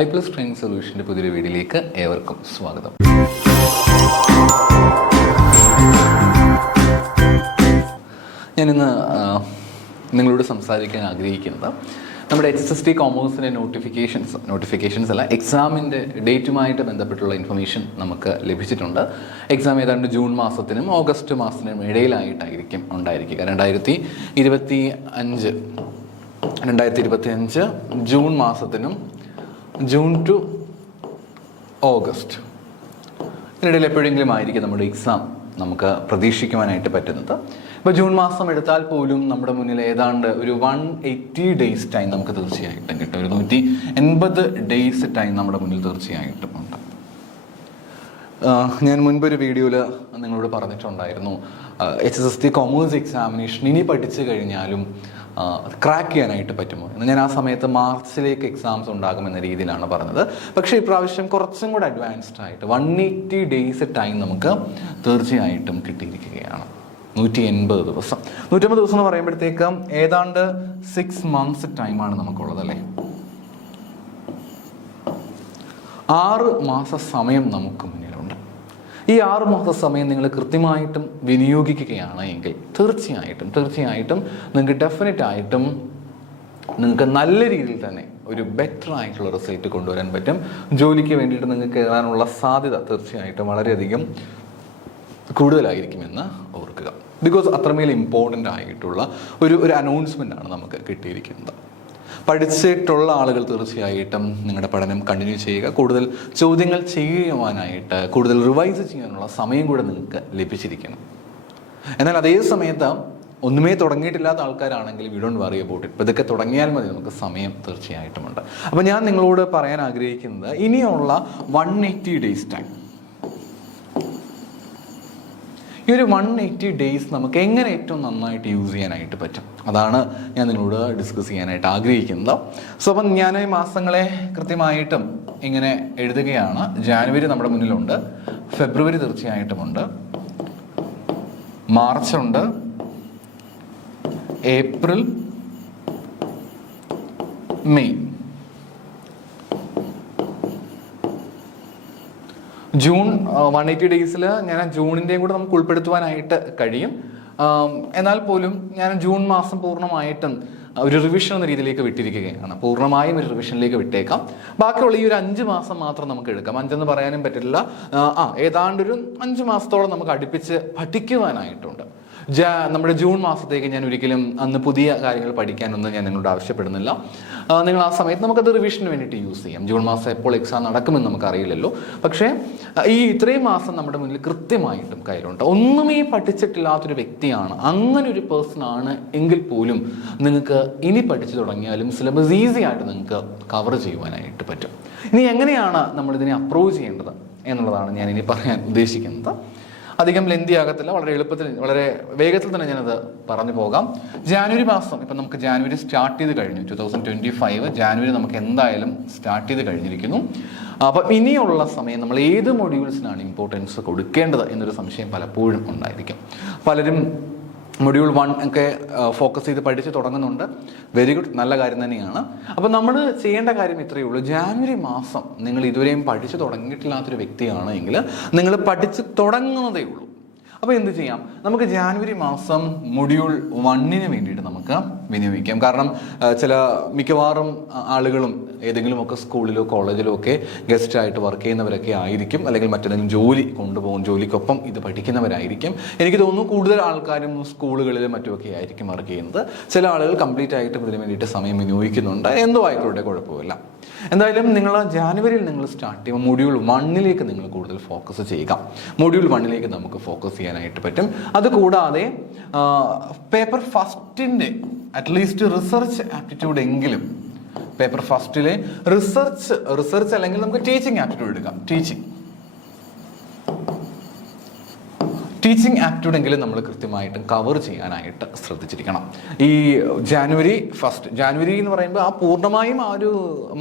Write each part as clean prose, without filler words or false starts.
iPlus training സൊല്യൂഷൻ്റെ പുതിയൊരു വീഡിയോയിലേക്ക് ഏവർക്കും സ്വാഗതം. ഞാനിന്ന് നിങ്ങളോട് സംസാരിക്കാൻ ആഗ്രഹിക്കുന്നത് നമ്മുടെ HSST കോമേഴ്സിൻ്റെ നോട്ടിഫിക്കേഷൻസ് അല്ല, എക്സാമിൻ്റെ ഡേറ്റുമായിട്ട് ബന്ധപ്പെട്ടുള്ള ഇൻഫർമേഷൻ നമുക്ക് ലഭിച്ചിട്ടുണ്ട്. എക്സാം ഏതാണ്ട് ജൂൺ മാസത്തിനും ഓഗസ്റ്റ് മാസത്തിനും ഇടയിലായിട്ടായിരിക്കും ഉണ്ടായിരിക്കുക. 2025 ജൂൺ മാസത്തിനും ജൂൺ ടു ഓഗസ്റ്റ് ഇതിനിടയിൽ എപ്പോഴെങ്കിലും ആയിരിക്കും നമ്മുടെ എക്സാം നമുക്ക് പ്രതീക്ഷിക്കുവാനായിട്ട് പറ്റുന്നത്. ഇപ്പോൾ ജൂൺ മാസം എടുത്താൽ പോലും നമ്മുടെ മുന്നിൽ ഏതാണ്ട് ഒരു 180 ഡേയ്സ് ടൈം നമുക്ക് തീർച്ചയായിട്ടും കിട്ടും. ഒരു 180 ഡേയ്സ് ടൈം നമ്മുടെ മുന്നിൽ തീർച്ചയായിട്ടും ഉണ്ട്. ഞാൻ മുൻപൊരു വീഡിയോയിൽ നിങ്ങളോട് പറഞ്ഞിട്ടുണ്ടായിരുന്നു, HSST കോമേഴ്സ് എക്സാമിനേഷൻ ഇനി പഠിച്ചു കഴിഞ്ഞാലും ക്രാക്ക് ചെയ്യാനായിട്ട് പറ്റുമോ എന്ന്. ഞാൻ ആ സമയത്ത് മാർച്ചിലേക്ക് എക്സാംസ് ഉണ്ടാകുമെന്ന രീതിയിലാണ് പറഞ്ഞത്. പക്ഷേ ഇപ്രാവശ്യം കുറച്ചും കൂടെ അഡ്വാൻസ്ഡ് ആയിട്ട് 180 ഡേയ്സ് ടൈം നമുക്ക് തീർച്ചയായിട്ടും കിട്ടിയിരിക്കുകയാണ്. 180 ദിവസം. 180 ദിവസം എന്ന് പറയുമ്പോഴത്തേക്കും ഏതാണ്ട് 6 മന്ത്സ് ടൈമാണ് നമുക്കുള്ളത് അല്ലേ. 6 മാസ സമയം നമുക്ക് മുന്നിലുണ്ട്. ഈ 6 മാസ സമയം നിങ്ങൾ കൃത്യമായിട്ടും വിനിയോഗിക്കുകയാണ് എങ്കിൽ തീർച്ചയായിട്ടും നിങ്ങൾക്ക് ഡെഫിനറ്റായിട്ടും നിങ്ങൾക്ക് നല്ല രീതിയിൽ തന്നെ ഒരു ബെറ്റർ ആയിട്ടുള്ള റിസൾട്ട് കൊണ്ടുവരാൻ പറ്റും. ജോലിക്ക് വേണ്ടിയിട്ട് നിങ്ങൾക്ക് കയറാനുള്ള സാധ്യത തീർച്ചയായിട്ടും വളരെയധികം കൂടുതലായിരിക്കുമെന്ന് ഓർക്കുക. ബിക്കോസ് അത്രമേൽ ഇമ്പോർട്ടൻ്റ് ആയിട്ടുള്ള ഒരു അനൗൺസ്മെൻ്റ് ആണ് നമുക്ക് കിട്ടിയിരിക്കുന്നത്. പഠിച്ചിട്ടുള്ള ആളുകൾ തീർച്ചയായിട്ടും നിങ്ങളുടെ പഠനം കണ്ടിന്യൂ ചെയ്യുക. കൂടുതൽ ചോദ്യങ്ങൾ ചെയ്യുവാനായിട്ട് കൂടുതൽ റിവൈസ് ചെയ്യാനുള്ള സമയം കൂടെ നിങ്ങൾക്ക് ലഭിച്ചിരിക്കണം. എന്നാൽ അതേ സമയത്ത് ഒന്നുമേ തുടങ്ങിയിട്ടില്ലാത്ത ആൾക്കാരാണെങ്കിൽ we don't worry about it. ഇപ്പോൾ ഇതൊക്കെ തുടങ്ങിയാൽ മതി, നമുക്ക് സമയം തീർച്ചയായിട്ടുമുണ്ട്. അപ്പോൾ ഞാൻ നിങ്ങളോട് പറയാൻ ആഗ്രഹിക്കുന്നത് ഇനിയുള്ള 180 ഡേയ്സ് ടൈം, ഈ ഒരു 180 ഡേയ്സ് നമുക്ക് എങ്ങനെ ഏറ്റവും നന്നായിട്ട് യൂസ് ചെയ്യാനായിട്ട് പറ്റും, അതാണ് ഞാൻ നിങ്ങളോട് ഡിസ്കസ് ചെയ്യാനായിട്ട് ആഗ്രഹിക്കുന്നത്. സോ അപ്പം ഞാൻ ഈ മാസങ്ങളെ കൃത്യമായിട്ടും ഇങ്ങനെ എഴുതുകയാണ്. ജാനുവരി നമ്മുടെ മുന്നിലുണ്ട്, ഫെബ്രുവരി തീർച്ചയായിട്ടുമുണ്ട്, മാർച്ച് ഉണ്ട്, ഏപ്രിൽ, മെയ്, ജൂൺ. 180 ഡേയ്സിൽ ഞാൻ ജൂണിൻ്റെയും കൂടെ നമുക്ക് ഉൾപ്പെടുത്തുവാനായിട്ട് കഴിയും. എന്നാൽ പോലും ഞാൻ ജൂൺ മാസം പൂർണ്ണമായിട്ടും ഒരു റിവിഷൻ എന്ന രീതിയിലേക്ക് വിട്ടിരിക്കുകയാണ്. പൂർണ്ണമായും ഒരു റിവിഷനിലേക്ക് വിട്ടേക്കാം. ബാക്കിയുള്ള ഈ ഒരു 5 മാസം മാത്രം നമുക്ക് എടുക്കാം. 5 പറയാനും പറ്റില്ല, ഏതാണ്ടൊരു 5 മാസത്തോളം നമുക്ക് അടുപ്പിച്ച് പഠിക്കുവാനായിട്ടുണ്ട്. നമ്മുടെ ജൂൺ മാസത്തേക്ക് ഞാൻ ഒരിക്കലും അന്ന് പുതിയ കാര്യങ്ങൾ പഠിക്കാനൊന്നും ഞാൻ നിങ്ങളോട് ആവശ്യപ്പെടുന്നില്ല. നിങ്ങൾ ആ സമയത്ത് നമുക്കത് റിവിഷന് വേണ്ടിയിട്ട് യൂസ് ചെയ്യാം. ജൂൺ മാസം എപ്പോൾ എക്സാം നടക്കുമെന്ന് നമുക്കറിയില്ലല്ലോ. പക്ഷേ ഈ ഇത്രയും മാസം നമ്മുടെ മുന്നിൽ കൃത്യമായിട്ടും കയ്യിലുണ്ട്. ഒന്നുമേ പഠിച്ചിട്ടില്ലാത്തൊരു വ്യക്തിയാണ്, അങ്ങനെ ഒരു പേഴ്സൺ ആണ് എങ്കിൽ പോലും നിങ്ങൾക്ക് ഇനി പഠിച്ചു തുടങ്ങിയാലും സിലബസ് ഈസി ആയിട്ട് നിങ്ങൾക്ക് കവർ ചെയ്യുവാനായിട്ട് പറ്റും. ഇനി എങ്ങനെയാണ് നമ്മളിതിനെ അപ്രോച്ച് ചെയ്യേണ്ടത് എന്നുള്ളതാണ് ഞാൻ ഇനി പറയാൻ ഉദ്ദേശിക്കുന്നത്. അധികം ലെന്തി ആകത്തില്ല, വളരെ എളുപ്പത്തിൽ വളരെ വേഗത്തിൽ തന്നെ ഞാനത് പറഞ്ഞു പോകാം. ജാനുവരി മാസം ഇപ്പം നമുക്ക് ജാനുവരി സ്റ്റാർട്ട് ചെയ്ത് കഴിഞ്ഞു. 2025 ജാനുവരി നമുക്ക് എന്തായാലും സ്റ്റാർട്ട് ചെയ്ത് കഴിഞ്ഞിരിക്കുന്നു. അപ്പം ഇനിയുള്ള സമയം നമ്മൾ ഏത് മൊഡ്യൂൾസിനാണ് ഇമ്പോർട്ടൻസ് കൊടുക്കേണ്ടത് എന്നൊരു സംശയം പലപ്പോഴും ഉണ്ടായിരിക്കും. പലരും മൊഡ്യൂൾ 1 ഒക്കെ ഫോക്കസ് ചെയ്ത് പഠിച്ച് തുടങ്ങുന്നുണ്ട്. വെരി ഗുഡ്, നല്ല കാര്യം തന്നെയാണ്. അപ്പം നമ്മൾ ചെയ്യേണ്ട കാര്യം ഇത്രയേ ഉള്ളൂ. ജാനുവരി മാസം നിങ്ങൾ ഇതുവരെയും പഠിച്ചു തുടങ്ങിയിട്ടില്ലാത്തൊരു വ്യക്തിയാണ് എങ്കിൽ നിങ്ങൾ പഠിച്ച് തുടങ്ങുന്നതേ ഉള്ളൂ. അപ്പോൾ എന്ത് ചെയ്യാം, നമുക്ക് ജാനുവരി മാസം മൊഡ്യൂൾ 1 വേണ്ടിയിട്ട് നമുക്ക് വിനിയോഗിക്കാം. കാരണം മിക്കവാറും ആളുകളും ഏതെങ്കിലുമൊക്കെ സ്കൂളിലോ കോളേജിലോ ഒക്കെ ഗസ്റ്റായിട്ട് വർക്ക് ചെയ്യുന്നവരൊക്കെ ആയിരിക്കും, അല്ലെങ്കിൽ മറ്റേതെങ്കിലും ജോലി കൊണ്ടുപോകും, ജോലിക്കൊപ്പം ഇത് പഠിക്കുന്നവരായിരിക്കും. എനിക്ക് തോന്നുന്നു കൂടുതൽ ആൾക്കാരും സ്കൂളുകളിലും മറ്റുമൊക്കെ ആയിരിക്കും വർക്ക് ചെയ്യുന്നത്. ചില ആളുകൾ കംപ്ലീറ്റ് ആയിട്ട് ഇതിന് വേണ്ടിയിട്ട് സമയം വിനിയോഗിക്കുന്നുണ്ട്. എന്തോ ആയിക്കോട്ടെ, കുഴപ്പമില്ല. എന്തായാലും നിങ്ങൾ ജാനുവരിയിൽ നിങ്ങൾ സ്റ്റാർട്ട് ചെയ്യുമ്പോൾ മൊഡ്യൂൾ 1 നിങ്ങൾ കൂടുതൽ ഫോക്കസ് ചെയ്യുക. മൊഡ്യൂൾ 1 നമുക്ക് ഫോക്കസ് ചെയ്യാനായിട്ട് പറ്റും. അതുകൂടാതെ പേപ്പർ ഫസ്റ്റിൻ്റെ അറ്റ്ലീസ്റ്റ് റിസർച്ച് ആപ്റ്റിറ്റ്യൂഡ് എങ്കിലും, പേപ്പർ ഫസ്റ്റിലെ റിസർച്ച് അല്ലെങ്കിൽ നമുക്ക് ടീച്ചിങ് ആപ്റ്റിറ്റ്യൂഡ് എടുക്കാം. ടീച്ചിങ് ആപ്റ്റിറ്റ്യൂഡ് എങ്കിലും നമ്മൾ കൃത്യമായിട്ടും കവർ ചെയ്യാനായിട്ട് ശ്രദ്ധിച്ചിരിക്കണം. ഈ ജാനുവരി എന്ന് പറയുമ്പോൾ ആ പൂർണ്ണമായും ആ ഒരു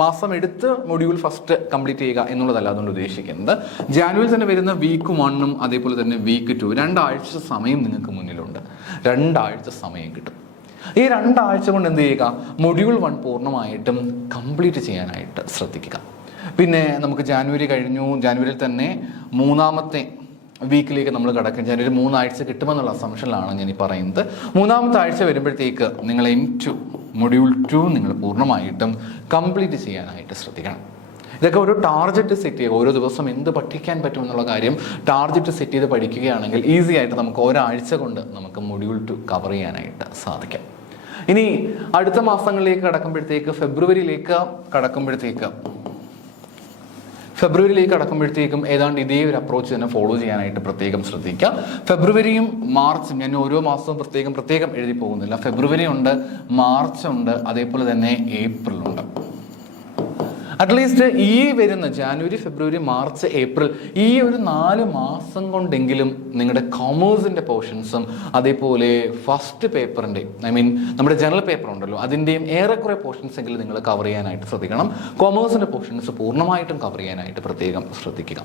മാസം എടുത്ത് മൊഡ്യൂൾ ഫസ്റ്റ് കംപ്ലീറ്റ് ചെയ്യുക എന്നുള്ളതല്ല അതുകൊണ്ട് ഉദ്ദേശിക്കുന്നത്. ജാനുവരി തന്നെ വരുന്ന വീക്ക് 1 അതേപോലെ തന്നെ വീക്ക് 2 2 ആഴ്ച സമയം നിങ്ങൾക്ക് മുന്നിലുണ്ട്. 2 ആഴ്ച സമയം കിട്ടും. ഈ 2 ആഴ്ച കൊണ്ട് എന്ത് ചെയ്യുക, മൊഡ്യൂൾ 1 പൂർണ്ണമായിട്ടും കംപ്ലീറ്റ് ചെയ്യാനായിട്ട് ശ്രദ്ധിക്കുക. പിന്നെ നമുക്ക് ജാനുവരി കഴിഞ്ഞു, ജാനുവരിയിൽ തന്നെ മൂന്നാമത്തെ വീക്കിലേക്ക് നമ്മൾ കിടക്കും. ജനുവരി 3 ആഴ്ച കിട്ടുമെന്നുള്ള അസംഷനിലാണ് ഞാൻ ഈ പറയുന്നത്. 3ാമത്തെ ആഴ്ച വരുമ്പോഴത്തേക്ക് നിങ്ങൾ M2 മൊഡ്യൂൾ 2 നിങ്ങൾ പൂർണ്ണമായിട്ടും കംപ്ലീറ്റ് ചെയ്യാനായിട്ട് ശ്രദ്ധിക്കണം. ഇതൊക്കെ ഒരു ടാർഗറ്റ് സെറ്റ് ചെയ്യുക. ഓരോ ദിവസം എന്ത് പഠിക്കാൻ പറ്റുമെന്നുള്ള കാര്യം ടാർഗറ്റ് സെറ്റ് ചെയ്ത് പഠിക്കുകയാണെങ്കിൽ ഈസി ആയിട്ട് നമുക്ക് ഒരാഴ്ച കൊണ്ട് നമുക്ക് മൊഡ്യൂൾ 2 കവർ ചെയ്യാനായിട്ട് സാധിക്കും. ഇനി അടുത്ത മാസങ്ങളിലേക്ക് കടക്കുമ്പോഴത്തേക്ക് ഫെബ്രുവരിയിലേക്ക് കടക്കുമ്പോഴത്തേക്കും ഏതാണ്ട് ഇതേ ഒരു അപ്രോച്ച് തന്നെ ഫോളോ ചെയ്യാനായിട്ട് പ്രത്യേകം ശ്രദ്ധിക്കുക. ഫെബ്രുവരിയും മാർച്ചും ഞാൻ ഓരോ മാസവും പ്രത്യേകം എഴുതി പോകുന്നില്ല. ഫെബ്രുവരി ഉണ്ട്, മാർച്ച് ഉണ്ട്, അതേപോലെ തന്നെ ഏപ്രിൽ ഉണ്ട്. അറ്റ്ലീസ്റ്റ് ഈ വരുന്ന ജാനുവരി, ഫെബ്രുവരി, മാർച്ച്, ഏപ്രിൽ ഈ ഒരു 4 മാസം കൊണ്ടെങ്കിലും നിങ്ങളുടെ കൊമേഴ്സിൻ്റെ പോർഷൻസും അതേപോലെ ഫസ്റ്റ് പേപ്പറിൻ്റെ നമ്മുടെ ജനറൽ പേപ്പർ ഉണ്ടല്ലോ അതിൻ്റെയും ഏറെക്കുറെ പോർഷൻസ് എങ്കിലും നിങ്ങൾ കവർ ചെയ്യാനായിട്ട് ശ്രദ്ധിക്കണം. കൊമേഴ്സിൻ്റെ പോർഷൻസ് പൂർണ്ണമായിട്ടും കവർ ചെയ്യാനായിട്ട് പ്രത്യേകം ശ്രദ്ധിക്കുക.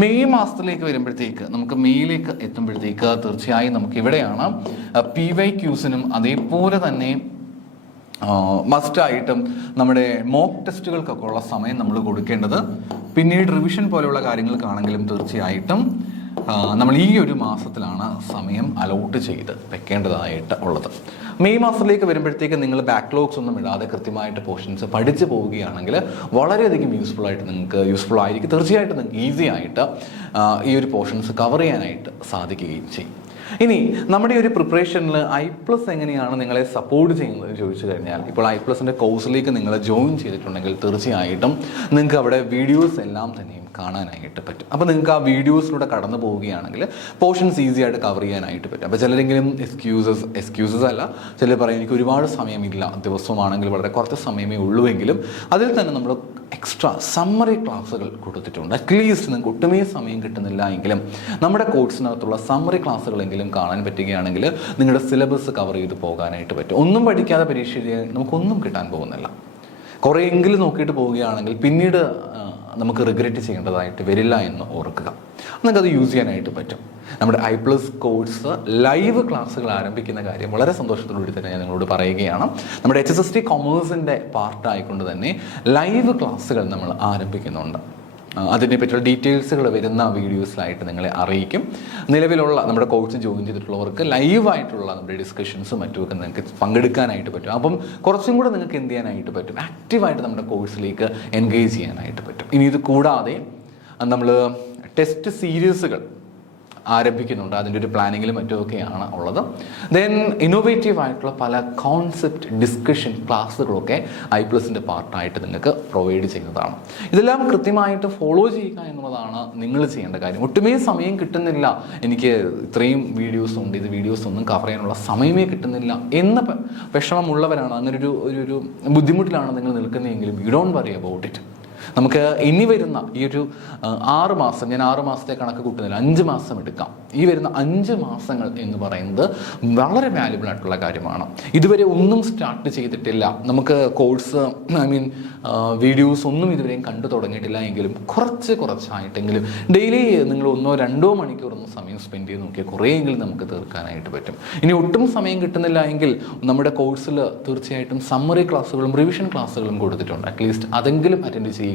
മെയ് മാസത്തിലേക്ക് വരുമ്പോഴത്തേക്ക് നമുക്ക് മെയ്യിലേക്ക് എത്തുമ്പോഴത്തേക്ക് തീർച്ചയായും നമുക്ക് ഇവിടെയാണ് PYQസിനും അതേപോലെ തന്നെ മസ്റ്റായിട്ടും നമ്മുടെ മോക്ക് ടെസ്റ്റുകൾക്കൊക്കെ ഉള്ള സമയം നമ്മൾ കൊടുക്കേണ്ടത്. പിന്നീട് റിവിഷൻ പോലെയുള്ള കാര്യങ്ങൾക്കാണെങ്കിലും തീർച്ചയായിട്ടും നമ്മൾ ഈ ഒരു മാസത്തിലാണ് സമയം അലോട്ട് ചെയ്ത് വെക്കേണ്ടതായിട്ട് ഉള്ളത്. മെയ് മാസത്തിലേക്ക് വരുമ്പോഴത്തേക്ക് നിങ്ങൾ ബാക്ക്ലോഗ്സ് ഒന്നും ഇടാതെ കൃത്യമായിട്ട് പോർഷൻസ് പഠിച്ചു പോവുകയാണെങ്കിൽ വളരെയധികം യൂസ്ഫുൾ ആയിരിക്കും. തീർച്ചയായിട്ടും നിങ്ങൾക്ക് ഈസി ആയിട്ട് ഈ ഒരു പോർഷൻസ് കവർ ചെയ്യാനായിട്ട് സാധിക്കുകയും ചെയ്യും. ഇനി നമ്മുടെ ഒരു പ്രിപ്പറേഷനിൽ I+ എങ്ങനെയാണ് നിങ്ങളെ സപ്പോർട്ട് ചെയ്യുന്നത് ചോദിച്ചു കഴിഞ്ഞാൽ, ഇപ്പോൾ I+ന്റെ കോഴ്സിലേക്ക് നിങ്ങൾ ജോയിൻ ചെയ്തിട്ടുണ്ടെങ്കിൽ തീർച്ചയായിട്ടും നിങ്ങൾക്ക് അവിടെ വീഡിയോസ് എല്ലാം തന്നെയും കാണാനായിട്ട് പറ്റും. അപ്പോൾ നിങ്ങൾക്ക് ആ വീഡിയോസിലൂടെ കടന്നു പോവുകയാണെങ്കിൽ പോർഷൻസ് ഈസി ആയിട്ട് കവർ ചെയ്യാനായിട്ട് പറ്റും. അപ്പോൾ ചിലരെങ്കിലും എക്സ്ക്യൂസസ് അല്ല, ചിലർ പറയും എനിക്ക് ഒരുപാട് സമയമില്ല, ദിവസമാണെങ്കിൽ വളരെ കുറച്ച് സമയമേ ഉള്ളൂവെങ്കിലും അതിൽ തന്നെ നമ്മൾ എക്സ്ട്രാ സമ്മറി ക്ലാസ്സുകൾ കൊടുത്തിട്ടുണ്ട്. അറ്റ്ലീസ്റ്റ് നിങ്ങൾക്ക് ഒട്ടുമേ സമയം കിട്ടുന്നില്ല എങ്കിലും നമ്മുടെ കോഴ്സിനകത്തുള്ള സമ്മറി ക്ലാസ്സുകളെങ്കിലും കാണാൻ പറ്റുകയാണെങ്കിൽ നിങ്ങളുടെ സിലബസ് കവർ ചെയ്ത് പോകാനായിട്ട് പറ്റും. ഒന്നും പഠിക്കാതെ പരീക്ഷ എഴുതിയാൽ നമുക്കൊന്നും കിട്ടാൻ പോകുന്നില്ല. കുറേയെങ്കിലും നോക്കിയിട്ട് പോവുകയാണെങ്കിൽ പിന്നീട് നമുക്ക് റിഗ്രറ്റ് ചെയ്യേണ്ടതായിട്ട് വരില്ല എന്ന് ഓർക്കുക. നിങ്ങൾക്കത് യൂസ് ചെയ്യാനായിട്ട് പറ്റും. നമ്മുടെ I+ കോഴ്സ് ലൈവ് ക്ലാസ്സുകൾ ആരംഭിക്കുന്ന കാര്യം വളരെ സന്തോഷത്തോടുകൂടി തന്നെ ഞാൻ നിങ്ങളോട് പറയുകയാണ്. നമ്മുടെ HSST കൊമേഴ്സിൻ്റെ പാർട്ടായിക്കൊണ്ട് തന്നെ ലൈവ് ക്ലാസ്സുകൾ നമ്മൾ ആരംഭിക്കുന്നുണ്ട്. അതിനെ പറ്റിയുള്ള ഡീറ്റെയിൽസുകൾ വരുന്ന വീഡിയോസിലായിട്ട് നിങ്ങളെ അറിയിക്കും. നിലവിലുള്ള നമ്മുടെ കോഴ്സ് ജോയിൻ ചെയ്തിട്ടുള്ളവർക്ക് ലൈവായിട്ടുള്ള നമ്മുടെ ഡിസ്കഷൻസും മറ്റുമൊക്കെ നിങ്ങൾക്ക് പങ്കെടുക്കാനായിട്ട് പറ്റും. അപ്പം കുറച്ചും കൂടെ നിങ്ങൾക്ക് എന്ത് ചെയ്യാനായിട്ട് പറ്റും, ആക്റ്റീവായിട്ട് നമ്മുടെ കോഴ്സിലേക്ക് എൻഗേജ് ചെയ്യാനായിട്ട് പറ്റും. ഇനി ഇത് കൂടാതെ നമ്മൾ ടെസ്റ്റ് സീരീസുകൾ ആരംഭിക്കുന്നുണ്ട്. അതിൻ്റെ ഒരു പ്ലാനിങ്ങിലും മറ്റുമൊക്കെയാണ് ഉള്ളത്. ദെൻ ഇന്നോവേറ്റീവ് ആയിട്ടുള്ള പല കോൺസെപ്റ്റ് ഡിസ്കഷൻ ക്ലാസ്സുകളൊക്കെ I+ൻ്റെ പാർട്ടായിട്ട് നിങ്ങൾക്ക് പ്രൊവൈഡ് ചെയ്യുന്നതാണ്. ഇതെല്ലാം കൃത്യമായിട്ട് ഫോളോ ചെയ്യുക എന്നുള്ളതാണ് നിങ്ങൾ ചെയ്യേണ്ട കാര്യം. ഒട്ടുമേ സമയം കിട്ടുന്നില്ല, എനിക്ക് ഇത്രയും വീഡിയോസ് ഉണ്ട്, ഇത് വീഡിയോസ് ഒന്നും കവർ ചെയ്യാനുള്ള സമയമേ കിട്ടുന്നില്ല എന്ന വിഷമമുള്ളവരാണ്, അങ്ങനെ ഒരു ബുദ്ധിമുട്ടിലാണ് നിങ്ങൾ നിൽക്കുന്നതെങ്കിലും you don't worry about it. നമുക്ക് ഇനി വരുന്ന ഈ ഒരു 6 മാസം, ഞാൻ 6 മാസത്തെ കണക്ക് കൂട്ടുന്നില്ല, 5 മാസം എടുക്കാം. ഈ വരുന്ന 5 മാസങ്ങൾ എന്ന് പറയുന്നത് വളരെ വാല്യുബിൾ ആയിട്ടുള്ള കാര്യമാണ്. ഇതുവരെ ഒന്നും സ്റ്റാർട്ട് ചെയ്തിട്ടില്ല, നമുക്ക് കോഴ്സ് വീഡിയോസ് ഒന്നും ഇതുവരെയും കണ്ടു തുടങ്ങിയിട്ടില്ല എങ്കിലും കുറച്ചായിട്ടെങ്കിലും ഡെയിലി നിങ്ങൾ 1-2 മണിക്കൂറൊന്നും സമയം സ്പെൻഡ് ചെയ്ത് നോക്കിയാൽ കുറേയെങ്കിലും നമുക്ക് തീർക്കാനായിട്ട് പറ്റും. ഇനി ഒട്ടും സമയം കിട്ടുന്നില്ല എങ്കിൽ നമ്മുടെ കോഴ്സിൽ തീർച്ചയായിട്ടും സമ്മറി ക്ലാസ്സുകളും റിവിഷൻ ക്ലാസ്സുകളും കൊടുത്തിട്ടുണ്ട്. അറ്റ്ലീസ്റ്റ് അതെങ്കിലും അറ്റൻഡ് ചെയ്യുക.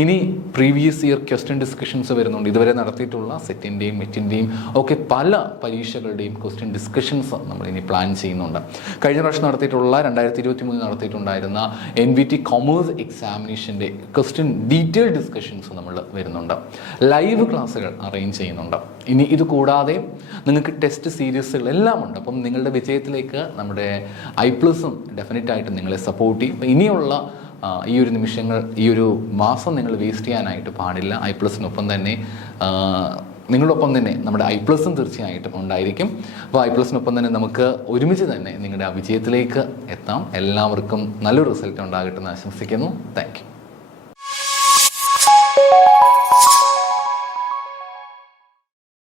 ഇനി പ്രീവിയസ് ഇയർ ക്വസ്റ്റ്യൻ ഡിസ്കഷൻസ് വരുന്നുണ്ട്. ഇതുവരെ നടത്തിയിട്ടുള്ള സെറ്റിൻ്റെയും മെറ്റിൻ്റെയും ഒക്കെ പല പരീക്ഷകളുടെയും ക്വസ്റ്റ്യൻ ഡിസ്കഷൻസ് നമ്മൾ ഇനി പ്ലാൻ ചെയ്യുന്നുണ്ട്. കഴിഞ്ഞ പ്രാവശ്യം നടത്തിയിട്ടുള്ള 2023 നടത്തിയിട്ടുണ്ടായിരുന്ന NVT കൊമേഴ്സ് എക്സാമിനേഷൻ്റെ ക്വസ്റ്റ്യൻ ഡീറ്റെയിൽ ഡിസ്കഷൻസ് നമ്മൾ വരുന്നുണ്ട്. ലൈവ് ക്ലാസ്സുകൾ അറേഞ്ച് ചെയ്യുന്നുണ്ട്. ഇനി ഇത് കൂടാതെ നിങ്ങൾക്ക് ടെസ്റ്റ് സീരീസുകൾ എല്ലാം ഉണ്ട്. അപ്പം നിങ്ങളുടെ വിജയത്തിലേക്ക് നമ്മുടെ I+ഉം ഡെഫിനറ്റായിട്ടും നിങ്ങളെ സപ്പോർട്ട് ചെയ്യും. ഇനിയുള്ള ഈ ഒരു നിമിഷങ്ങൾ, ഈ ഒരു മാസം നിങ്ങൾ വേസ്റ്റ് ചെയ്യാനായിട്ട് പാടില്ല. I+നൊപ്പം തന്നെ നിങ്ങളൊപ്പം തന്നെ നമ്മുടെ I+ഉം തീർച്ചയായിട്ടും ഉണ്ടായിരിക്കും. അപ്പോൾ I+നൊപ്പം തന്നെ നമുക്ക് ഒരുമിച്ച് തന്നെ നിങ്ങളുടെ ആ വിജയത്തിലേക്ക് എത്താം. എല്ലാവർക്കും നല്ലൊരു റിസൾട്ട് ഉണ്ടാകട്ടെ എന്ന് ആശംസിക്കുന്നു. Thank you.